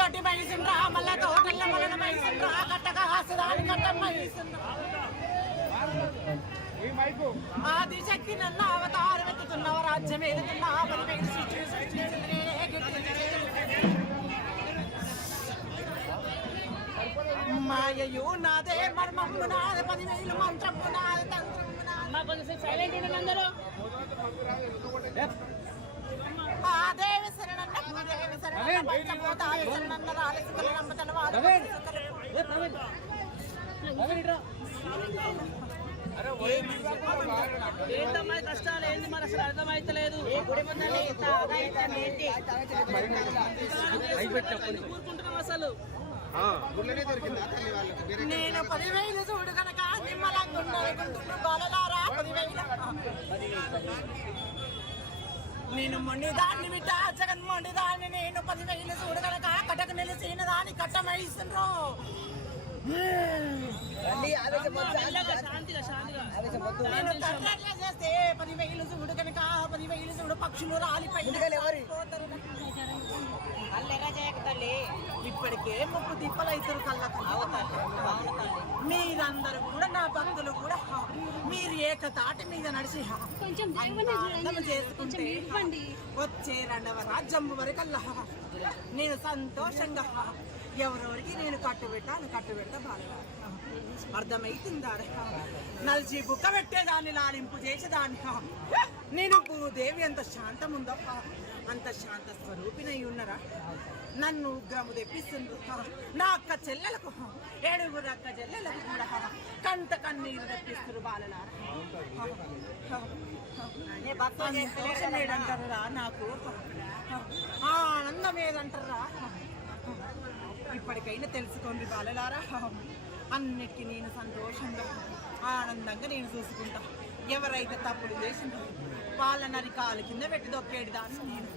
గడ్డి మైసిండ్రా మల్ల తోటల్ల మలన మైసిండ్రా కట్టగా హాసదాని కట్టమ్మ మైసిండ్రా ఆదిశక్తి నన్న అవతారం ఎత్తుతున్నవ రాజ్యం ఏదుతున్నా మాయయు నాదే మర్మము నాదే 10,000 మంత్రము నాదే తంత్రము నాదే కొంచెం సైలెంట్ ఉండండి అందరూ ఆ దేవి శరణన్న భూదేవి శరణన్న పంచభూతాయ శరణన్న రాలసికల రంబతల వాద ఏంటమ్మా కష్టాలు ఏంటి మరి అసలు అర్థమైతలేదు కూరుకుంటున్నాం అసలు నేను 10,000 చూడు కనుక నిమ్మలంగుంటున్న బాలలారా 10,000 నేను మొండిదాన్ని మిట జగన్మోండిదాన్ని నేను 10,000 చూడు కనుక కటకు నిలిచిన దాన్ని కట్టమైస్తుండ్రు చేస్తే 10,000 చూడు కనుక 10,000 చూడు పక్షులు రాలిపై ఇప్పటికే ముప్పు తిప్పలైతారు కళ్ళ మీరందరూ కూడా నా భక్తులు కూడా మీరు ఏకతాటి మీద నడిచి చేసుకుంటే వచ్చే 2వ రాజ్యం వరకల్లా నేను సంతోషంగా ఎవరెవరికి నేను కట్టుబెడతా బాగా అర్థమైతుందా నలిచి బుక్క పెట్టేదాన్ని లాలింపు చేసేదాన్ని నేను భూదేవి ఎంత శాంతం ఉందో అంత శాంత స్వరూపినై ఉన్నరా నన్ను ఉగ్రము తెప్పిస్తుంది నా అక్క చెల్లెలకు 7 అక్క చెల్లెలకు కూడా కంట కన్నీరు తెప్పిస్తారు బాలలారా సంతోషం ఏదంటారా నాకు ఆనందం ఏదంటారా ఇప్పటికైనా తెలుసుకోండి బాలలారా అన్నిటికీ నేను సంతోషంగా ఆనందంగా నేను చూసుకుంటా ఎవరైతే తప్పులు చేసిందో వాళ్ళ నరికాల కింద పెట్టి దొక్కేడు దాన్ని నేను